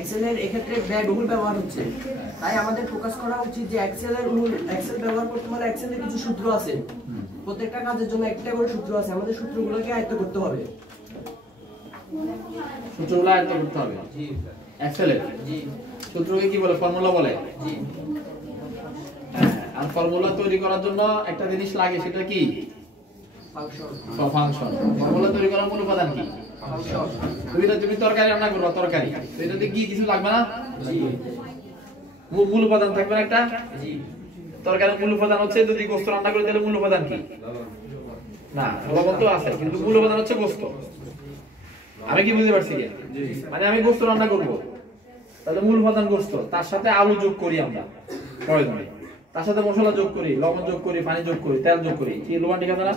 Excel এর এক্ষেত্রে ব্যয়বহুল ব্যবহার হচ্ছে, তাই আমাদের ফোকাস করা উচিত যে এক্সেল ব্যবহার করতে মানে এক্সেলের কিছু সূত্র আছে, প্রত্যেকটা কাজের জন্য একটা করে সূত্র আছে, আমাদের সূত্রগুলোকে আয়ত্ত করতে হবে। সূত্রগুলো আয়ত্ত করতে হবে জি এক্সেলে জি সূত্রকে কি বলে ফর্মুলা বলে জি হ্যাঁ আর ফর্মুলা তৈরি করার জন্য একটা জিনিস লাগে সেটা কি ফাংশন ফর্মুলা তৈরি করার মূল উপাদান কি ফাংশন তুমি তরকারি রান্না করবে তরকারি তো এটাতে কি কিছু লাগবে না জি মূল উপাদান থাকবে না একটা জি তরকারির মূল উপাদান হচ্ছে যদি গোশত রান্না করে তাহলে মূল উপাদান কি না লবণ তো আছে কিন্তু মূল উপাদান হচ্ছে গোশত আমি কি বুঝতে পারছি জি মানে আমি গোশত রান্না করব তাহলে মূল উপাদান গোশত তার সাথে আলু যোগ করি আমরা প্রয়োজনে তার সাথে মশলা যোগ করি লবণ যোগ করি পানি যোগ করি তেল যোগ করি কি লোবান ঠিক আছে না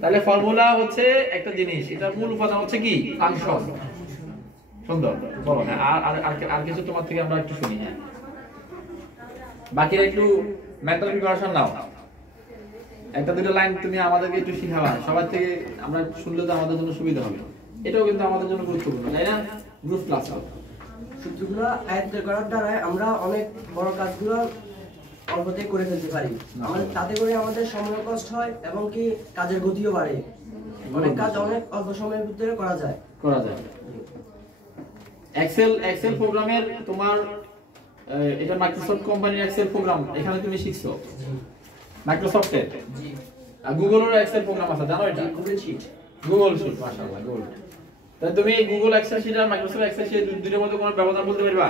তাহলে ফর্মুলা হচ্ছে একটা জিনিস এটার মূল উপাদান হচ্ছে কি ফাংশন সুন্দর বলো না আর কিছু তোমার থেকে আমরা একটু শুনি হ্যাঁ বাকিরা একটু মেন্টাল প্রিপারেশন নাও একটা দুটো লাইন তুমি আমাদেরকে একটু শিখাবা সবার থেকে আমরা শুনলে তো আমাদের জন্য সুবিধা হবে এটাও কিন্তু আমাদের জন্য গুরুত্বপূর্ণ তাই না গ্রুপ ক্লাস হবে সূত্রগুলো আয়ত্ত করার দ্বারা আমরা অনেক বড় কাজগুলো অল্পতে করে ফেলতে পারি আমাদের তাতে করে আমাদের সময় কষ্ট হয় এবং কি কাজের গতিও বাড়ে অনেক কাজ অনেক অল্প সময়ের ভিতরে করা যায় এক্সেল প্রোগ্রামের তোমার এটা মাইক্রোসফট কোম্পানির এক্সেল প্রোগ্রাম এখানে তুমি শিখছো মাইক্রোসফটের জি আর গুগলের এক্সেল প্রোগ্রাম আছে জানো এটা গুগল শিট মাশাআল্লাহ গুগল তাহলে তুমি গুগল এক্সেল শিট আর মাইক্রোসফট এক্সেল শিট দুটোর মধ্যে কোনো ব্যবধান বলতে পারবা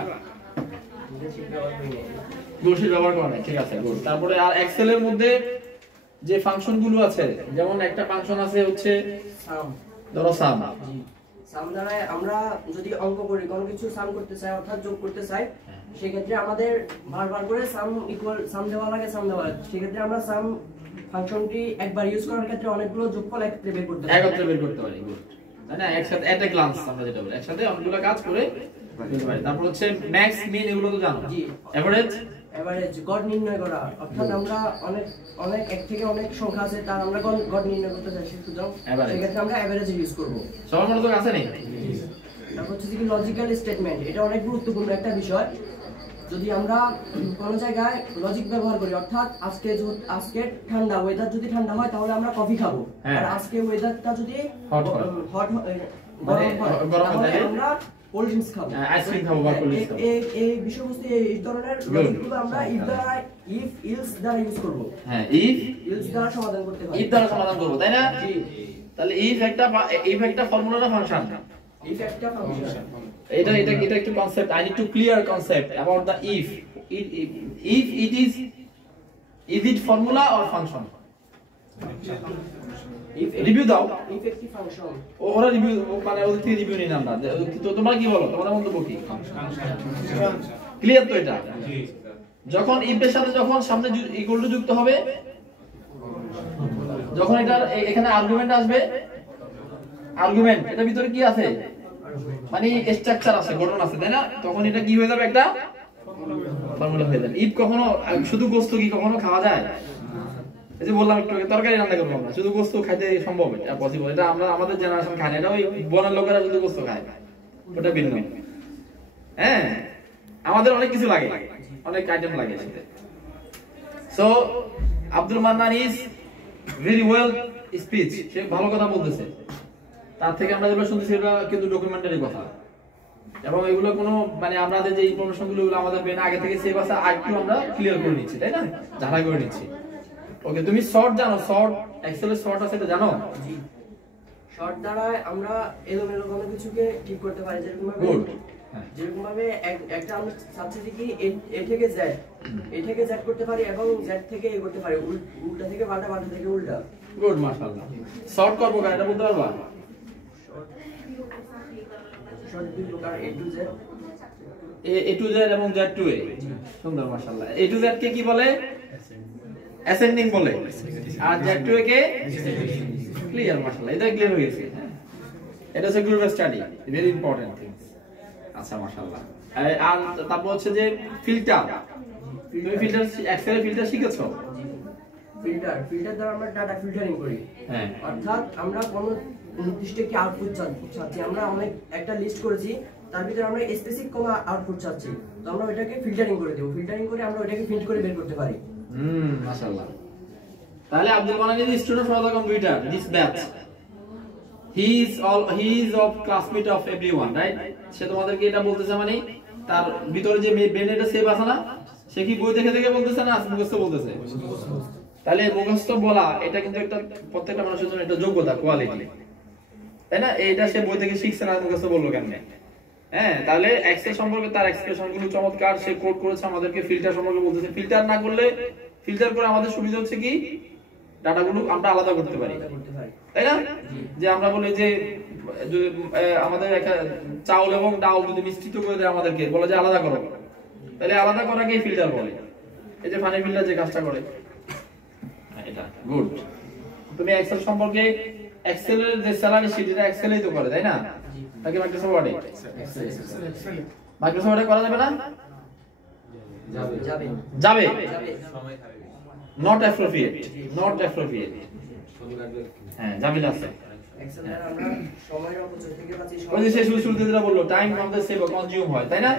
গুগল শিট ব্যবহার করো না ঠিক আছে গুড তারপরে আর এক্সেল এর মধ্যে যে ফাংশন গুলো আছে যেমন একটা ফাংশন আছে হচ্ছে সাম ধরো সাম জি সাম দ্বারা আমরা যদি অঙ্ক করি কোনো কিছু সাম করতে চাই অর্থাৎ যোগ করতে চাই সেই ক্ষেত্রে আমাদের বারবার করে সাম ইকুয়াল সাম দেওয়া লাগে সেই ক্ষেত্রে আমরা সাম ফাংশনটি একবার ইউজ করার ক্ষেত্রে অনেকগুলো যোগফল একত্রে বের করতে পারি গুড তাই না একসাথে এট এ গ্লান্স আমরা যেটা বলি একসাথে অনেকগুলো কাজ করে ফেলতে পারি তারপর হচ্ছে ম্যাক্স মিন এগুলো তো জানো জি এভারেজ গড় নির্ণয় করা অর্থাৎ আমরা অনেক এক থেকে অনেক সংখ্যা আছে তার আমরা গড় নির্ণয় করতে চাই সুতরাং সেই ক্ষেত্রে আমরা এভারেজ ইউজ করব সবার মনে তো আছে নেই তারপর হচ্ছে কি লজিক্যাল স্টেটমেন্ট এটা অনেক গুরুত্বপূর্ণ একটা বিষয় যদি আমরা কোনো জায়গায় লজিক ব্যবহার করি অর্থাৎ আজকে ঠান্ডা ওয়েদার যদি ঠান্ডা হয় তাহলে আমরা কফি খাবো আর আজকে ওয়েদারটা যদি হট গরম হয় আমরা কোল্ড ড্রিঙ্কস খাবো আইসক্রিম খাবো বা কোল্ড ড্রিঙ্কস খাবো এই বিষয়বস্তু এই ধরনের লজিকগুলো আমরা ইফ ইলস দ্বারা ইউজ করব হ্যাঁ ইলস দ্বারা সমাধান করতে পারি ইফ দ্বারা সমাধান করব তাই না জি তাহলে ইফ একটা ফর্মুলা না ফাংশন ইফ একটা ফাংশন এটা একটু concept I need to clear concept about the if it is it formula or function review দাও ইফ একটি ফাংশন ওরা রিভিউ মানে ওদের থেকে রিভিউ নিন আমরা তো তোমরা কি বলো তোমাদের মন্তব্য কি ক্লিয়ার তো এটা জি যখন ইফ এর সাথে যখন সামনে ইকুয়াল টু যুক্ত হবে যখন এটা এখানে আর্গুমেন্ট আসবে আর্গুমেন্ট এটা ভিতরে কি আছে মানে স্ট্রাকচার আছে গঠন আছে তাই না তখন এটা কি হয়ে যাবে একটা ফর্মুলা হয়ে যাবে ইফ কখনো শুধু গোশত কি কখনো খাওয়া যায় এই যে বললাম একটু তরকারি রান্না করব আমরা শুধু গোশত খাইতে সম্ভব এটা পসিবল এটা আমরা আমাদের জেনারেশন খায় না এটা ওই বনের লোকেরা শুধু গোশত খায় ওটা ভিন্ন হ্যাঁ আমাদের অনেক কিছু লাগে অনেক আইটেম লাগে সেটা so Abdul Mannan is very well speech সে ভালো কথা বলতেছে তার থেকে আমরা যেগুলো শুনতেছি এটা কিন্তু ডকুমেন্টারি কথা এবং এগুলো কোনো মানে আমাদের যে ইনফরমেশন গুলো আমাদের ব্রেনে আগে থেকে সেভ আছে একটু আমরা ক্লিয়ার করে নিচ্ছি তাই না ঝালাই করে নিচ্ছি ওকে তুমি শর্ট জানো শর্ট এক্সেলের শর্ট আছে এটা জানো জি শর্ট দ্বারা আমরা এলোমেলো কোনো কিছুকে ঠিক করতে পারি যেরকম ভাবে একটা আমরা চাচ্ছি কি এ থেকে জেড করতে পারি এবং জেড থেকে এ করতে পারি উল্টা থেকে বাটা থেকে উল্টা গুড মাশাআল্লাহ শর্ট করব এটা বলতে পারবা শর্ট দুই প্রকার এ টু জেড এবং জেড টু এ সুন্দর মাশাআল্লাহ এ টু জেড কে কি বলে অ্যাসেন্ডিং বলে আর জেড টু এ কে ক্লিয়ার মাশাআল্লাহ এটা ক্লিয়ার হয়ে গেছে এটা হচ্ছে group study very important things আচ্ছা মাশাআল্লাহ আর তারপর হচ্ছে যে ফিল্টার তুমি ফিল্টার এক্সেল ফিল্টার শিখেছো ফিল্টার দ্বারা আমরা ডাটা ফিল্টারিং করি অর্থাৎ আমরা কোন নির্দিষ্ট কি আউটপুট চাচ্ছি আমরা অনেক একটা লিস্ট করেছি তার ভিতরে আমরা স্পেসিফিক কোনো আউটপুট চাচ্ছি, তো আমরা ওইটাকে ফিল্টারিং করে দেব, ফিল্টারিং করে আমরা ওইটাকে প্রিন্ট করে বের করতে পারি। মাশাআল্লাহ। তাহলে Abdul Mannan is student for the computer this batch, he is of classmate of everyone, right? সে তোমাদেরকে এটা বলতেছে, মানে তার ভিতরে যে ব্রেনেটা সেভ আছে না, সে কি বই দেখে দেখে বলতেছে না মুখস্থ বলতেছে? তাহলে মুখস্থ বলা এটা কিন্তু একটা প্রত্যেকটা মানুষের জন্য একটা যোগ্যতা, কোয়ালিটি, তাই না? এইটা সে বই থেকে শিখছে না, মুখস্থ বললো কেমনে? হ্যাঁ, তাহলে এক্সেল সম্পর্কে তার এক্সপ্রেশন গুলো চমৎকার, সে কোড করেছে, আমাদেরকে ফিল্টার সম্পর্কে বলতেছে। ফিল্টার না করলে, ফিল্টার করে আমাদের সুবিধা হচ্ছে কি ডাটাগুলো আমরা আলাদা করতে পারি, তাই না? যে আমরা বলি যে আমাদের একটা চাউল এবং ডাল যদি মিশ্রিত করে দেয়, আমাদেরকে বলে যে আলাদা করো, তাহলে আলাদা করাকে ফিল্টার বলে। এই যে ফানি ফিল্টার যে কাজটা করে, এটা গুড। তুমি এক্সেল সম্পর্কে, এক্সেলের যে স্যালারি শিট এটা এক্সেলেই তো করে, তাই না? নাকি মাইক্রোসফট ওয়ার্ডে? মাইক্রোসফট ওয়ার্ডে করা যাবে না? যাবে। Not appropriate, not appropriate. হ্যাঁ, জামিল আছে। এক্সেল দ্বারা আমরা সময়ের অপচয় থেকে বাঁচি। ওই যে শেষ শুরুতে যেটা বললো, টাইম আমাদের সেভ কনজিউম হয়, তাই না?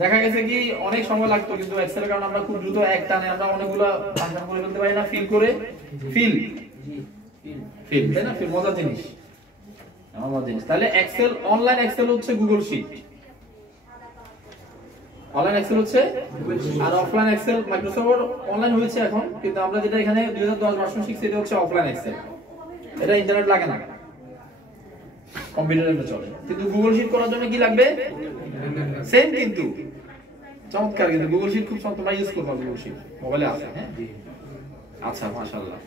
দেখা গেছে কি অনেক সময় লাগতো, কিন্তু এক্সেলের কারণে আমরা খুব দ্রুত এক টানে আমরা অনেকগুলো ফাংশন করে ফেলতে পারি না, ফিল, তাই না? ফিল মজার জিনিস, মজার জিনিস। তাহলে এক্সেল, অনলাইন এক্সেল হচ্ছে গুগল শিট, অনলাইন এক্সেল হচ্ছে, আর অফলাইন এক্সেল মাইক্রোসফট অনলাইন হয়েছে এখন, কিন্তু আমরা যেটা এখানে 2010 ভার্সন শিখছি এটা হচ্ছে অফলাইন এক্সেল। এটা ইন্টারনেট লাগে না, কম্পিউটারে চলে। কিন্তু গুগল শিট করার জন্য কি লাগবে? সেম, কিন্তু চমৎকার। কিন্তু গুগল শিট খুব তোমরা ইউজ করবা, গুগল শিট মোবাইলে আছে। হ্যাঁ, আচ্ছা, মাশাআল্লাহ।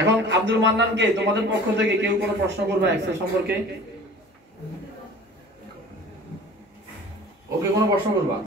এখন আব্দুল মান্নানকে তোমাদের পক্ষ থেকে কেউ কোনো প্রশ্ন করবে এক্সেল সম্পর্কে? ওকে কোনো প্রশ্ন করবা?